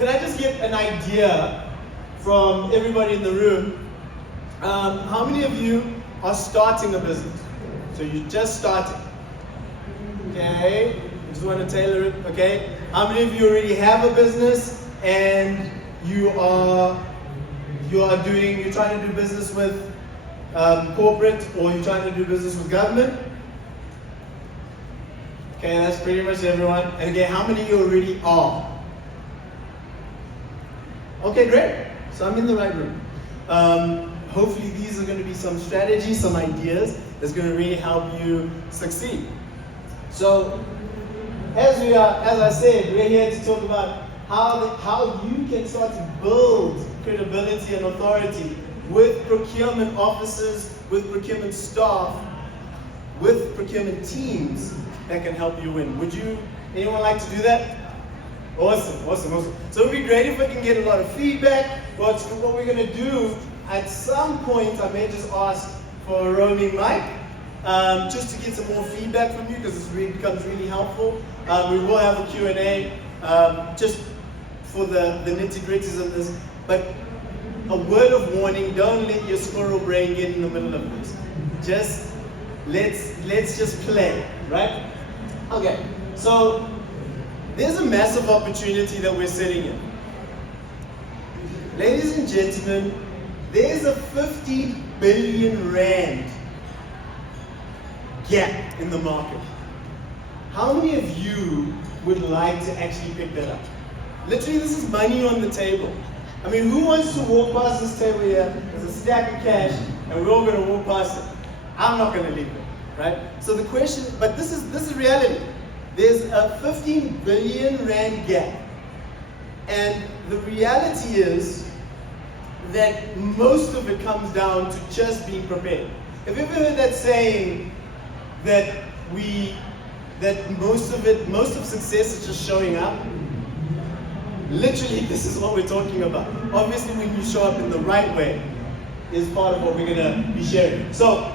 Can I just get an idea from everybody in the room? How many of you are starting a business? So you're just starting. Okay, I just want to tailor it. Okay, how many of you already have a business and you're trying to do business with corporate, or you're trying to do business with government? Okay, that's pretty much everyone. And again, how many of you already are? Okay, great. So I'm in the right room. Hopefully these are going to be some strategies, some ideas that's going to really help you succeed. So, as I said, we're here to talk about how you can start to build credibility and authority with procurement officers, with procurement staff, with procurement teams that can help you win. Anyone like to do that? Awesome. So it would be great if we can get a lot of feedback. What we're going to do, at some point, I may just ask for a roaming mic, just to get some more feedback from you, because it becomes really helpful. We will have a Q&A, just for the nitty-gritties of this. But a word of warning, don't let your squirrel brain get in the middle of this. Just, let's just play, right? Okay, so there's a massive opportunity that we're sitting in. Ladies and gentlemen, there's a 50 billion rand gap in the market. How many of you would like to actually pick that up? Literally, this is money on the table. I mean, who wants to walk past this table here? There's a stack of cash, and we're all going to walk past it. I'm not going to leave it, right? So the question, but this is reality. There's a 15 billion rand gap, and the reality is that most of it comes down to just being prepared. Have you ever heard that saying that most of success is just showing up? Literally, this is what we're talking about. Obviously, when you show up in the right way is part of what we're gonna be sharing. So,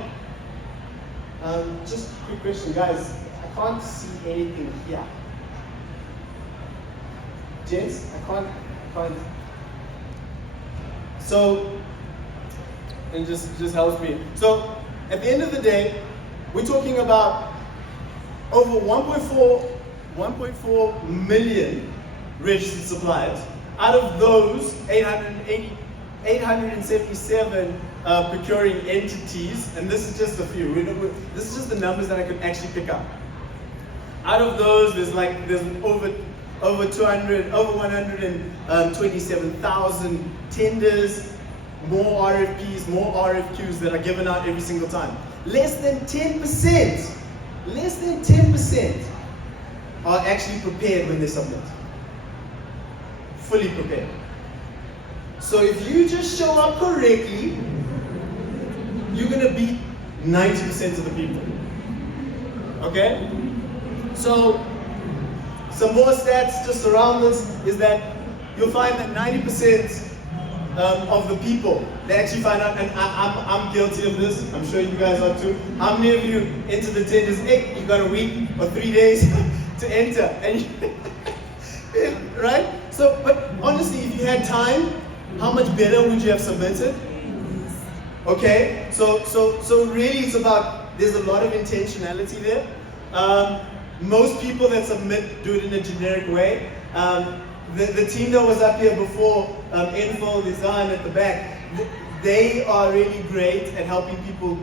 just a quick question, guys. I can't see anything here. Gents, I can't. So, and just helps me. So, at the end of the day, we're talking about over 1.4 million registered suppliers. Out of those, 877 procuring entities, and this is just a few. This is just the numbers that I could actually pick up. Out of those, there's over 127,000 tenders, more RFPs, more RFQs that are given out every single time. Less than 10% are actually prepared when they submit. Fully prepared. So if you just show up correctly, you're gonna beat 90% of the people. Okay? So some more stats just around this is that you'll find that 90% of the people, they actually find out, and I'm guilty of this, I'm sure you guys are too. How many of you enter the tenders, hey, you got a week or 3 days to enter, and right? So, but honestly, if you had time, how much better would you have submitted? Okay, so really it's about, there's a lot of intentionality there. Most people that submit do it in a generic way. The team that was up here before, Info, Design at the back, they are really great at helping people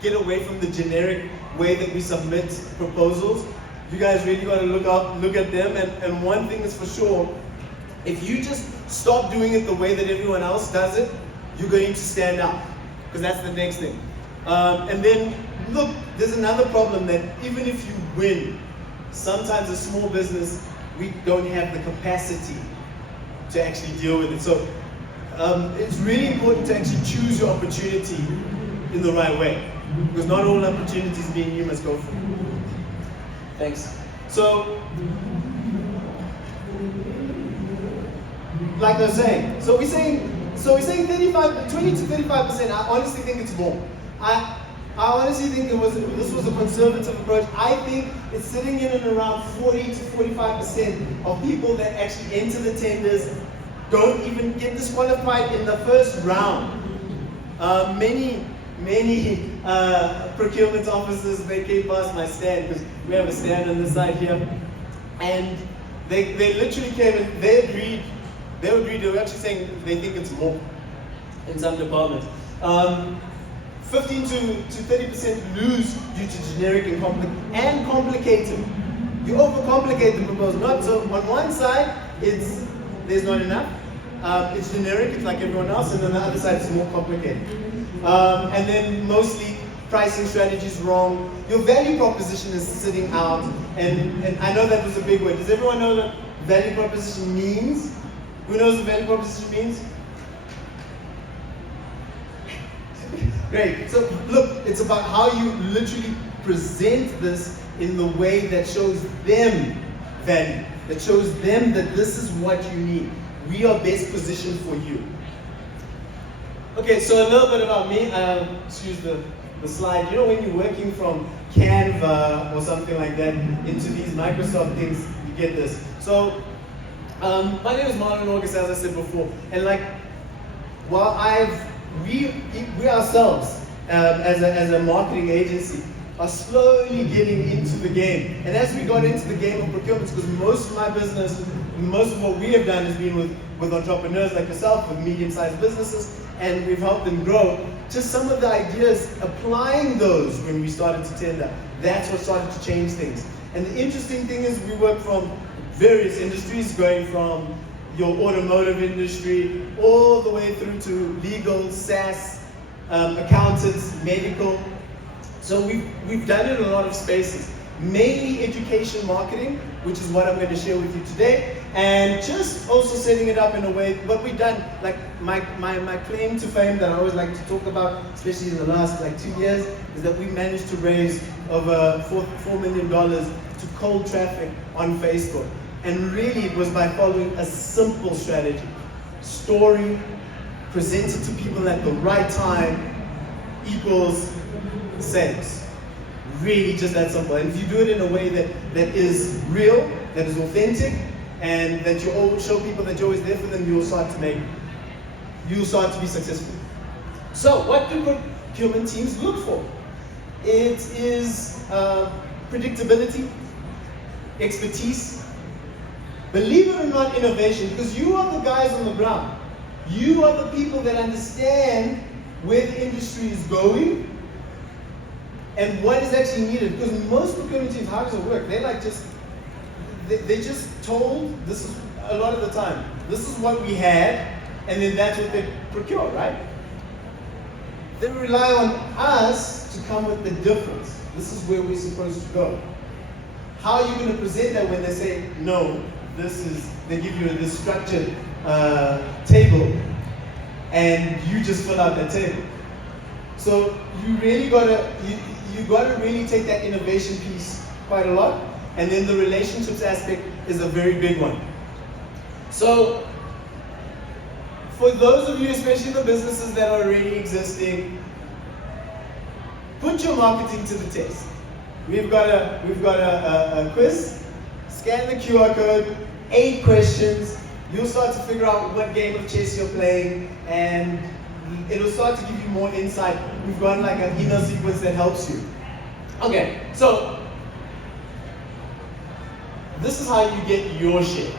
get away from the generic way that we submit proposals. You guys really got to look at them, and one thing is for sure, if you just stop doing it the way that everyone else does it, you're going to stand out, because that's the next thing. And then, look, there's another problem that even if you win, sometimes a small business, we don't have the capacity to actually deal with it. So it's really important to actually choose your opportunity in the right way, because not all opportunities being you must go for. Thanks. So, like I was saying, we're saying 20 to 35%. I honestly think it's more. I honestly think this was a conservative approach. I think it's sitting in and around 40 to 45% of people that actually enter the tenders don't even get disqualified in the first round. Many procurement officers, they came past my stand, because we have a stand on this side here, and they literally came and they agreed, they were actually saying they think it's more in some departments. 15 to 30% lose due to generic and complicated. You overcomplicate the proposal. Not so on one side, there's not enough. It's generic, it's like everyone else, and on the other side, it's more complicated. And then mostly pricing strategy is wrong. Your value proposition is sitting out, and I know that was a big word. Does everyone know what value proposition means? Who knows what value proposition means? Great. So look, it's about how you literally present this in the way that shows them value, that shows them that this is what you need. We are best positioned for you. Okay, so a little bit about me. Excuse the slide. You know, when you're working from Canva or something like that into these Microsoft things, you get this. So my name is Marlon August, as I said before, and like, while we ourselves as a marketing agency are slowly getting into the game. And as we got into the game of procurement, because most of my business, most of what we have done has been with entrepreneurs like yourself, with medium-sized businesses, and we've helped them grow. Just some of the ideas, applying those when we started to tender, that's what started to change things. And the interesting thing is we work from various industries, going from your automotive industry all the way through to legal, SaaS, accountants, medical. So we've done it in a lot of spaces, mainly education marketing, which is what I'm going to share with you today, and just also setting it up in a way, what we've done, like my claim to fame that I always like to talk about, especially in the last 2 years, is that we managed to raise over $4 million to cold traffic on Facebook. And really it was by following a simple strategy. Story, presented to people at the right time, equals sales. Really just that simple. And if you do it in a way that is real, that is authentic, and that you always show people that you're always there for them, you'll start to be successful. So what do procurement teams look for? It is predictability, expertise, believe it or not, innovation, because you are the guys on the ground. You are the people that understand where the industry is going and what is actually needed. Because most procurement teams, how does it work? They just told, this is a lot of the time, this is what we had, and then that's what they procure, right? They rely on us to come with the difference. This is where we're supposed to go. How are you going to present that when they say, no, they give you this structured table, and you just fill out that table. So you really gotta really take that innovation piece quite a lot, and then the relationships aspect is a very big one. So for those of you, especially the businesses that are already existing, put your marketing to the test. We've got a quiz. Scan the QR code, 8 questions. You'll start to figure out what game of chess you're playing, and it'll start to give you more insight. We've got like an email sequence that helps you. Okay, so this is how you get your share.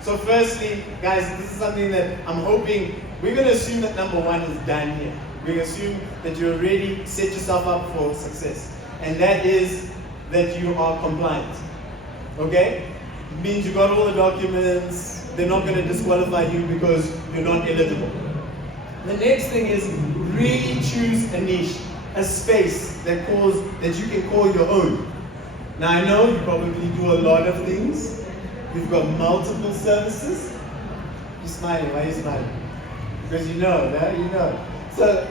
So firstly, guys, this is something that I'm hoping, we're going to assume that number 1 is done here. We're going to assume that you already set yourself up for success. And that is that you are compliant. Okay? It means you got all the documents, they're not going to disqualify you because you're not eligible. The next thing is really choose a niche, a space that you can call your own. Now I know you probably do a lot of things. You've got multiple services. You're smiling, why are you smiling? Because you know, yeah? You know. So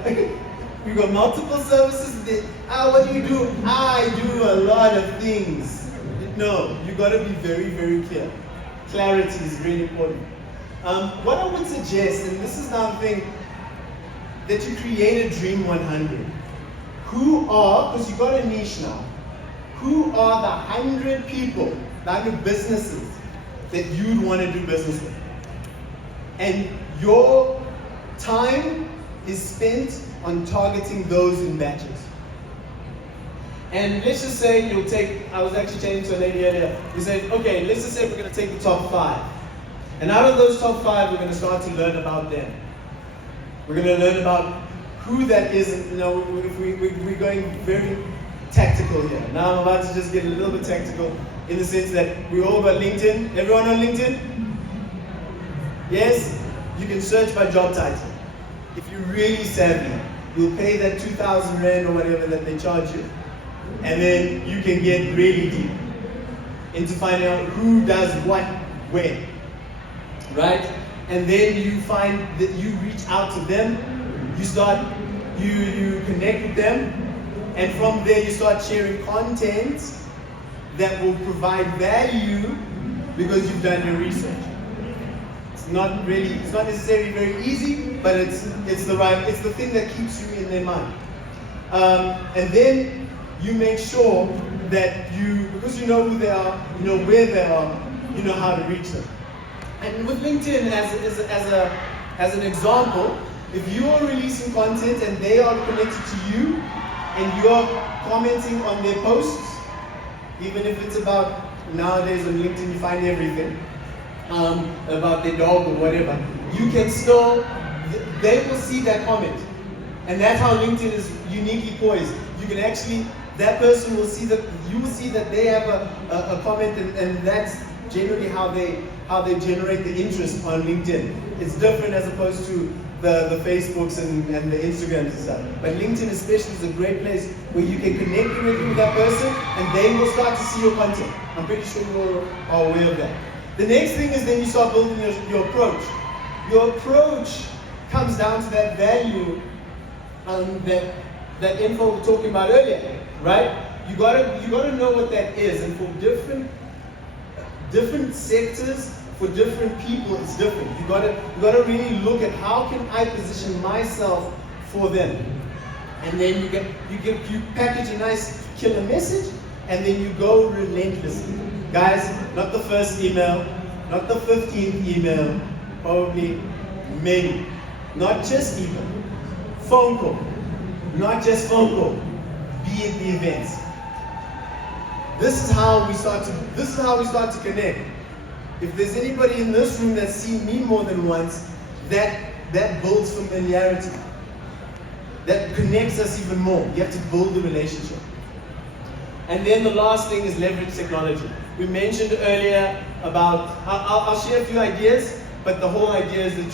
you've got multiple services. What do you do? I do a lot of things. No, you got to be very, very clear. Clarity is really important. What I would suggest, and this is now the thing, that you create a Dream 100. who are, because you got a niche now, who are the 100 people, the 100 businesses that you'd want to do business with? And your time is spent on targeting those in batches. And let's just say you'll take, I was actually saying to a lady earlier, we said, okay, let's just say we're going to take the top 5. And out of those top 5, we're going to start to learn about them. We're going to learn about who that is. You know, if we're going very tactical here. Now I'm about to just get a little bit tactical in the sense that we all got LinkedIn. Everyone on LinkedIn? Yes? You can search by job title. If you're really savvy, you'll pay that 2,000 Rand or whatever that they charge you. And then you can get really deep into finding out who does what where, right? And then you find that you reach out to them, you connect with them, and from there you start sharing content that will provide value because you've done your research. It's not necessarily very easy, but it's the thing that keeps you in their mind. And then you make sure that because you know who they are, you know where they are, you know how to reach them. And with LinkedIn as an example, if you are releasing content and they are connected to you and you're commenting on their posts, even if it's about, nowadays on LinkedIn you find everything, about their dog or whatever, you can still, they will see that comment. And that's how LinkedIn is uniquely poised. You can actually, that person will see that, you will see that they have a comment, and that's generally how they generate the interest on LinkedIn. It's different as opposed to the Facebooks and the Instagrams and stuff. But LinkedIn especially is a great place where you can connect directly with that person and they will start to see your content. I'm pretty sure you are aware of that. The next thing is then you start building your approach. Your approach comes down to that value, that info we were talking about earlier, right? You gotta know what that is, and for different sectors, for different people, it's different. You gotta really look at how can I position myself for them, and then you package a nice killer message, and then you go relentlessly, guys. Not the first email, not the 15th email, probably many, not just email, phone call. Not just phone call, be at the events. This is how we start to connect. If there's anybody in this room that's seen me more than once, that builds familiarity. That connects us even more. You have to build the relationship. And then the last thing is leverage technology. We mentioned earlier about, I'll share a few ideas, but the whole idea is that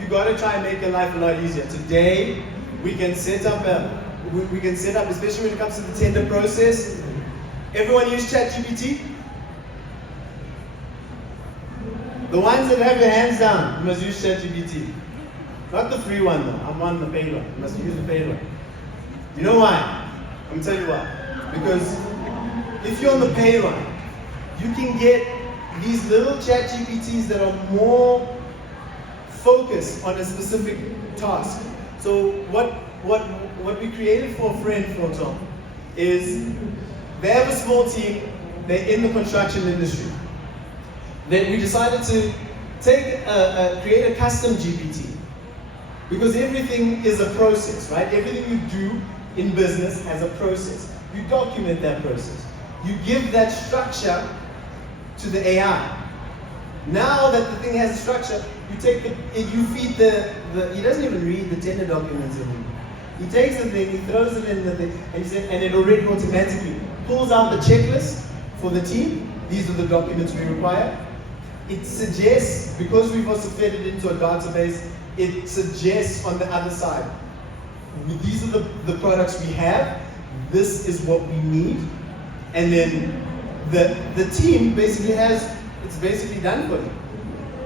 you got to try and make your life a lot easier. Today, we can set up, especially when it comes to the tender process. Everyone use ChatGPT? The ones that have their hands down, you must use ChatGPT. Not the free one though, I'm on the paid one. You must use the paid one. You know why? I'm going to tell you why. Because if you're on the paid one, you can get these little ChatGPTs that are more focused on a specific task. So what we created for a friend, for example, is they have a small team, they're in the construction industry. Then we decided to create a custom GPT. Because everything is a process, right? Everything you do in business has a process. You document that process. You give that structure to the AI. Now that the thing has a structure, you feed he doesn't even read the tender documents anymore. He takes the thing, he throws it in the thing, and it already automatically pulls out the checklist for the team. These are the documents we require. It suggests, because we've also fed it into a database, it suggests on the other side, these are the products we have, this is what we need, and then the team basically it's basically done for them.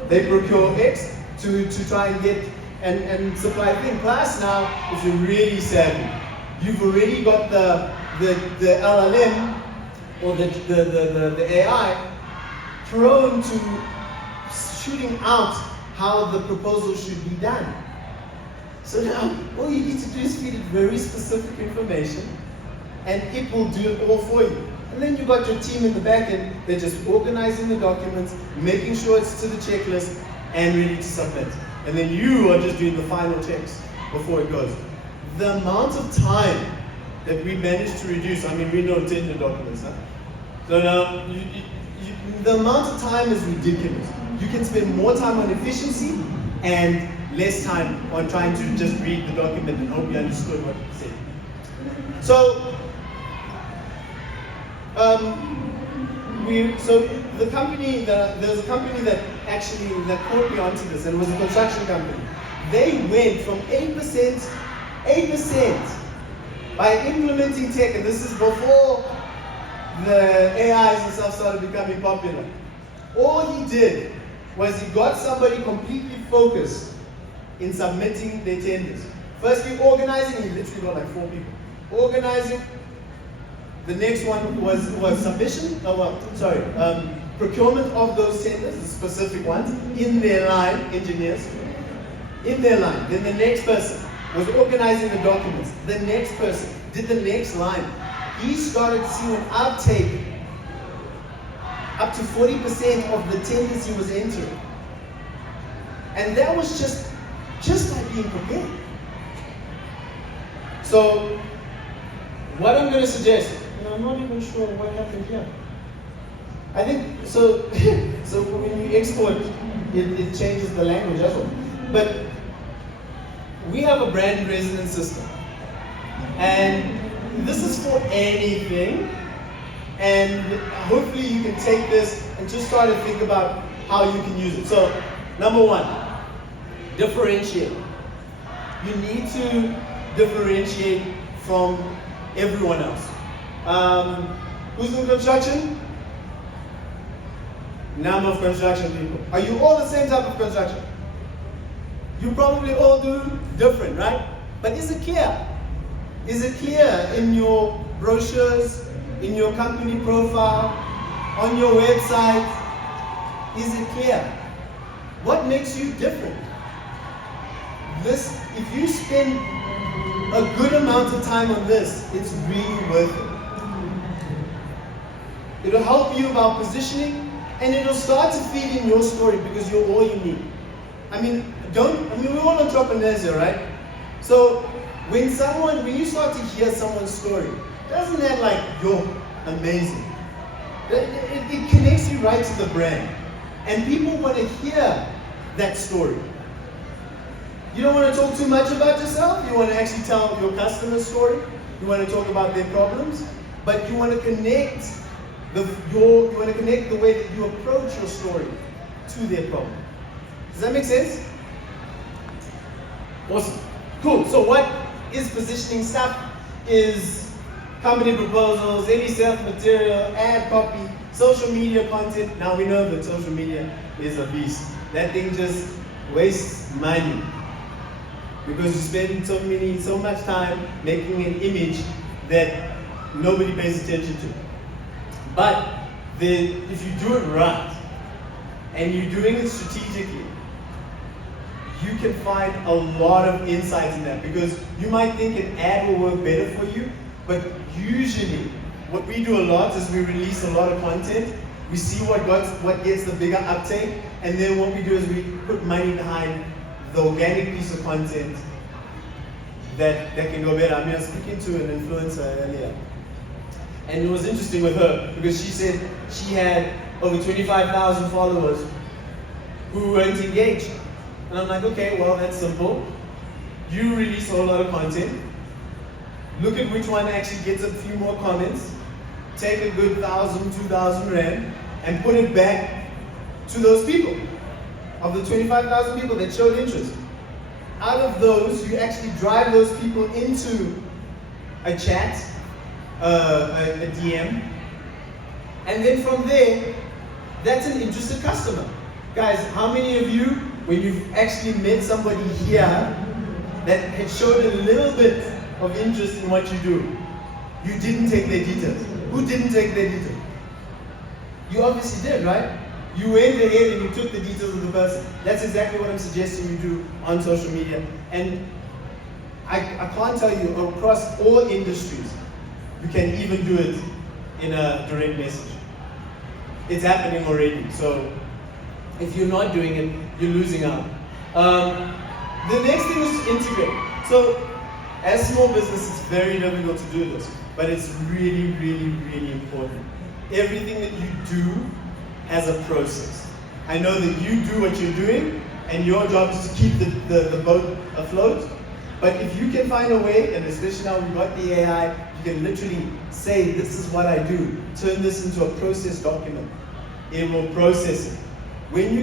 They procure X to try and get and supply thing. Plus now, if you're really savvy, you've already got the LLM or the AI prone to shooting out how the proposal should be done. So now, all you need to do is feed it very specific information, and it will do it all for you. And then you've got your team in the back end, they're just organizing the documents, making sure it's to the checklist, and ready to submit. And then you are just doing the final checks before it goes. The amount of time that we managed to reduce, I mean, we know tender documents, huh? So now, the amount of time is ridiculous. You can spend more time on efficiency and less time on trying to just read the document and hope you understood what it said. So, the company, there's a company that caught me onto this, and it was a construction company. They went from 8% by implementing tech, and this is before the AIs and stuff started becoming popular. All he did was he got somebody completely focused in submitting their tenders. Firstly, organizing, he literally got like 4 people. Organizing. The next one was submission, procurement of those tenders, the specific ones, in their line, engineers, in their line. Then the next person was organizing the documents. The next person did the next line. He started seeing an uptake up to 40% of the tenders he was entering. And that was just by being prepared. So, what I'm going to suggest, and I'm not even sure what happened here. I think, so when you export, it changes the language as well. But we have a brand resonance system. And this is for anything. And hopefully you can take this and just try to think about how you can use it. So, number 1, differentiate. You need to differentiate from everyone else. Who's in construction? Number of construction people. Are you all the same type of construction? You probably all do different, right? But is it clear? Is it clear in your brochures, in your company profile, on your website? Is it clear? What makes you different? This, if you spend a good amount of time on this, it's really worth it. It'll help you about positioning, and it'll start to feed in your story because you're all unique. I mean, we're all entrepreneurs here, right? So when you start to hear someone's story, doesn't that like, you're amazing? It connects you right to the brand. And people want to hear that story. You don't want to talk too much about yourself. You want to actually tell your customer's story. You want to talk about their problems, but you want to connect the way that you approach your story to their problem. Does that make sense? Awesome. Cool. So what is positioning stuff? Is company proposals, any sales material, ad copy, social media content. Now we know that social media is a beast. That thing just wastes money. Because you spend so much time making an image that nobody pays attention to. But if you do it right, and you're doing it strategically, you can find a lot of insights in that. Because you might think an ad will work better for you, but usually, what we do a lot is we release a lot of content, we see what gets the bigger uptake, and then what we do is we put money behind the organic piece of content that can go better. I mean, I was speaking to an influencer earlier, and it was interesting with her because she said she had over 25,000 followers who weren't engaged. And I'm like, okay, well, that's simple. You release a whole lot of content, look at which one actually gets a few more comments, take a good 1,000, 2,000 rand, and put it back to those people. Of the 25,000 people that showed interest, out of those, you actually drive those people into a chat, a DM, and then from there, that's an interested customer. Guys, how many of you, when you've actually met somebody here that had showed a little bit of interest in what you do, you didn't take their details? Who didn't take their details? You obviously did, right? You went ahead and you took the details of the person. That's exactly what I'm suggesting you do on social media. And I can't tell you, across all industries, you can even do it in a direct message. It's happening already. So if you're not doing it, you're losing out. The next thing is to integrate. So as small business, it's very difficult to do this, but it's really, really, really important. Everything that you do has a process. I know that you do what you're doing, and your job is to keep the boat afloat. But if you can find a way, and especially now we've got the AI, you can literally say, this is what I do. Turn this into a process document. It will process it. When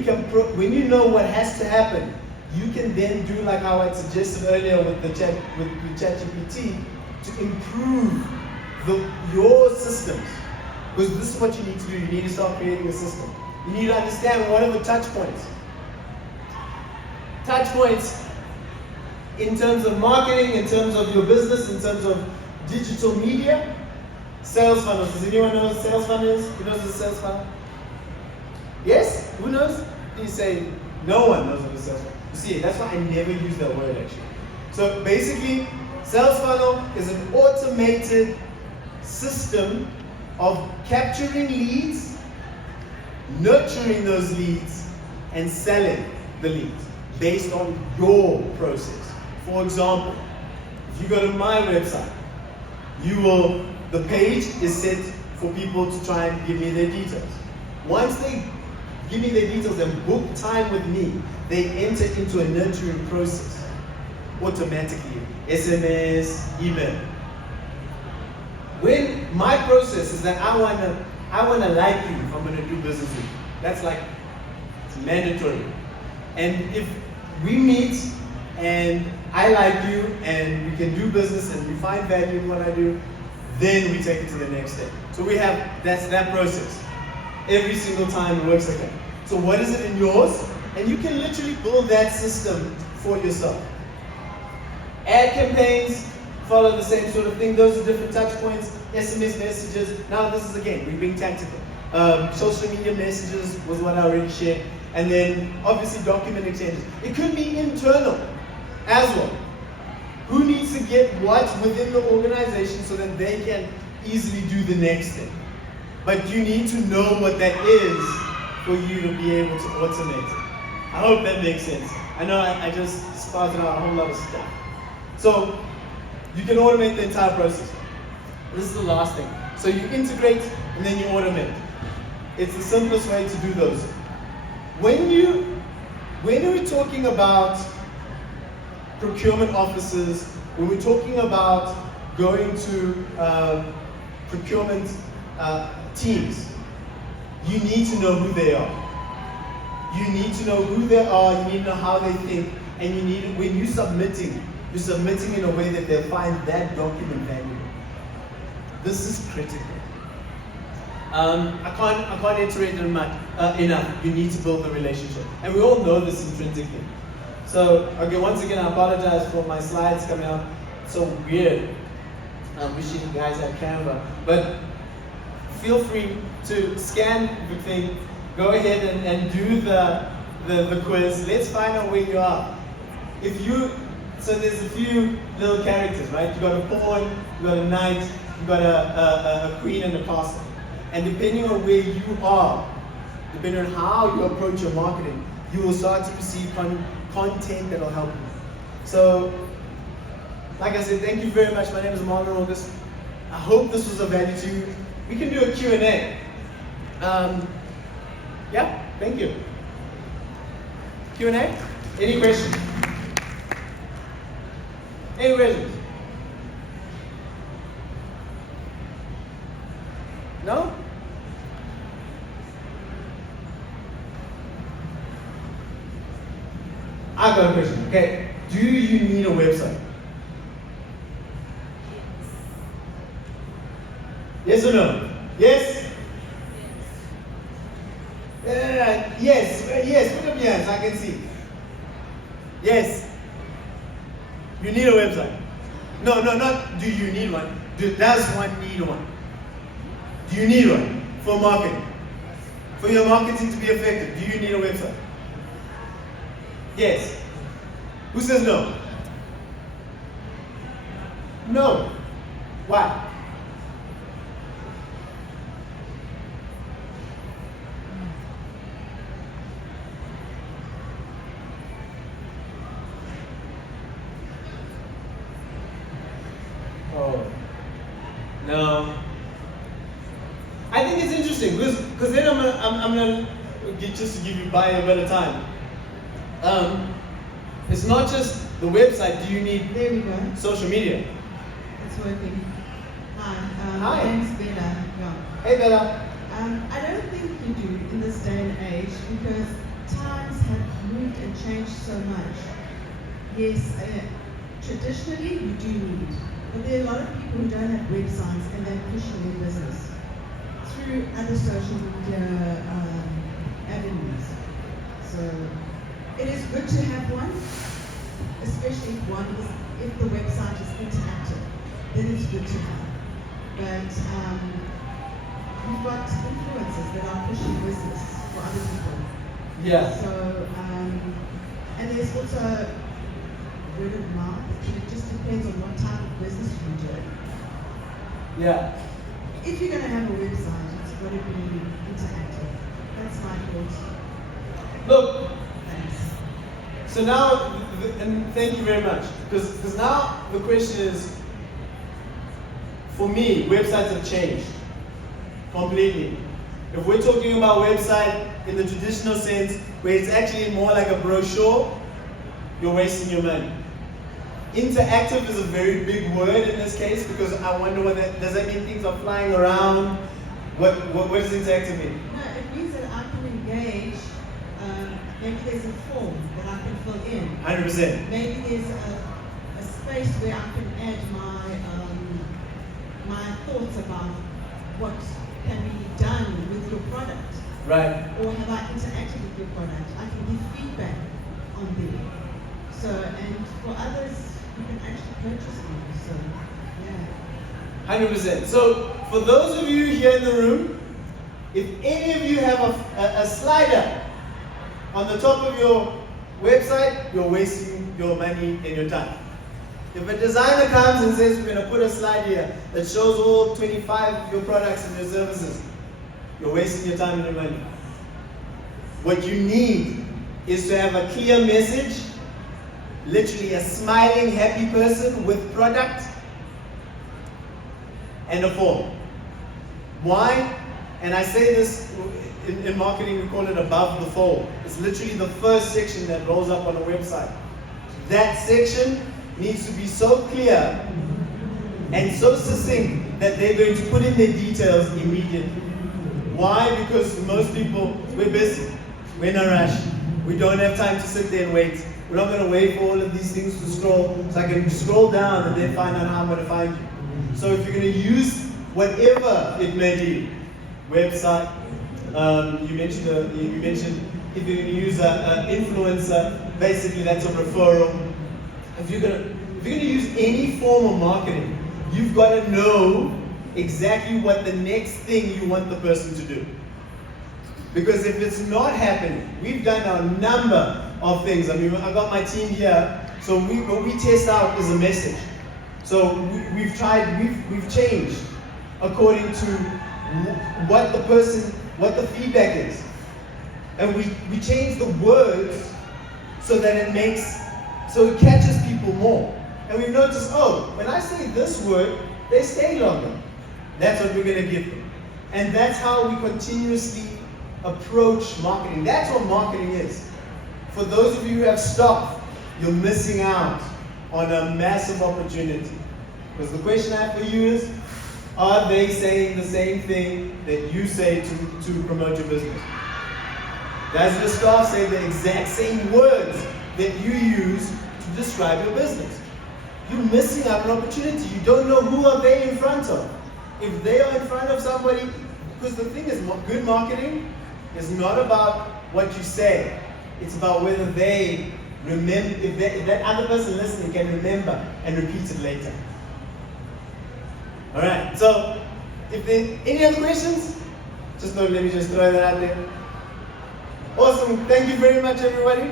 you know what has to happen, you can then do like how I suggested earlier with ChatGPT to improve your systems. Because this is what you need to do. You need to start creating a system. You need to understand what are the touch points. Touch points in terms of marketing, in terms of your business, in terms of digital media. Sales funnels. Does anyone know what a sales funnel is? Who knows what a sales funnel? Yes? Who knows? Please say no one knows what a sales funnel is. You see, that's why I never use that word actually. So basically, sales funnel is an automated system of capturing leads, nurturing those leads, and selling the leads based on your process. For example, if you go to my website, the page is set for people to try and give me their details. Once they give me their details and book time with me, they enter into a nurturing process automatically. SMS, email. When my process is that I wanna like you if I'm gonna do business with you. That's like, it's mandatory. And if we meet and I like you and we can do business and we find value in what I do, then we take it to the next step. So that's that process. Every single time it works like that. So what is it in yours? And you can literally build that system for yourself. Ad campaigns follow the same sort of thing. Those are different touch points. SMS messages. Now this is again, we're being tactical. Social media messages was what I already shared. And then obviously document exchanges. It could be internal as well. Who needs to get what within the organization so that they can easily do the next thing. But you need to know what that is for you to be able to automate it. I hope that makes sense. I know I just spouted out a whole lot of stuff. So you can automate the entire process. This is the last thing. So you integrate and then you automate. It's the simplest way to do those. When we're talking about procurement offices, when we're talking about going to procurement teams, you need to know who they are. You need to know who they are, you need to know how they think, and when you're submitting in a way that they'll find that document valuable. This is critical. I can't iterate it enough. You need to build the relationship. And we all know this intrinsically. So, okay, once again, I apologize for my slides coming out so weird. I'm wishing you guys had Canva. But feel free to scan the thing, go ahead and do the quiz. Let's find out where you are. So there's a few little characters, right? You got a pawn, you got a knight, you got a queen and a castle. And depending on where you are, depending on how you approach your marketing, you will start to receive content that will help you. So, like I said, thank you very much. My name is Marlon August. I hope this was of value to you. We can do a Q&A. Yeah, thank you. Q&A? Any questions? Any questions? No? I've got a question. Okay, do you need a website? Yes or no? Yes? Yes, put up your hands, I can see. Yes. You need a website. No, not do you need one. Does one need one? Do you need one for marketing? For your marketing to be effective, do you need a website? Yes. Who says no? No. Why? Oh. No. I think it's interesting because then I'm gonna get, just to give you buy a better time. It's not just the website. Do you need There we go. social media? It's working. Hi. Hi. My name's Bella. Yeah. Hey Bella. I don't think you do in this day and age because times have moved and changed so much. Yes, traditionally you do need, but there are a lot of people who don't have websites and they're pushing their business through other social media avenues. So it is good to have one, especially if the website is interactive, then it's good to have. But we've got influencers that are pushing business for other people. Yeah. So, and there's also word of mouth. It just depends on what type of business you're doing. Yeah. If you're going to have a website, it's got to be interactive. That's my thoughts. Look. Thanks. So now, and thank you very much, because now the question is, for me, websites have changed completely. If we're talking about website in the traditional sense, where it's actually more like a brochure, you're wasting your money. Interactive is a very big word in this case because I wonder what that does. That mean things are flying around? What does interactive mean? No, it means that I can engage. Maybe there's a form that I can fill in. 100%. Maybe there's a space where I can add my thoughts about what can be done with your product. Right. Or have I interacted with your product? I can give feedback on there. So, and for others, you can actually purchase them. So, yeah. 100%. So, for those of you here in the room, if any of you have a slider on the top of your website, you're wasting your money and your time. If a designer comes and says, we're going to put a slide here that shows all 25 of your products and your services, you're wasting your time and your money. What you need is to have a clear message, literally a smiling, happy person with product and a form. Why? And I say this in marketing, we call it above the fold. It's literally the first section that rolls up on a website. That section needs to be so clear and so succinct that they're going to put in their details immediately. Why? Because most people, we're busy. We're in a rush. We don't have time to sit there and wait. We're not going to wait for all of these things to scroll. So I can scroll down and then find out how I'm going to find you. So if you're going to use whatever it may be, website, you mentioned if you're going to use an influencer, basically that's a referral. If you're going to use any form of marketing, you've got to know exactly what the next thing you want the person to do. Because if it's not happening, we've done a number of things. I mean, I've got my team here, so what we test out is a message. So we've changed according to what the feedback is. And we change the words so that it catches people more. And we've noticed, oh, when I say this word, they stay longer. That's what we're going to give them. And that's how we continuously approach marketing. That's what marketing is. For those of you who have stopped, you're missing out on a massive opportunity. Because the question I have for you is, are they saying the same thing that you say to promote your business? Does the staff say the exact same words that you use to describe your business? You're missing out on an opportunity. You don't know who are they in front of. If they are in front of somebody, because the thing is, good marketing is not about what you say. It's about whether they remember, if that other person listening can remember and repeat it later. All right, so if there are any other questions, let me just throw that out there. Awesome, thank you very much everybody.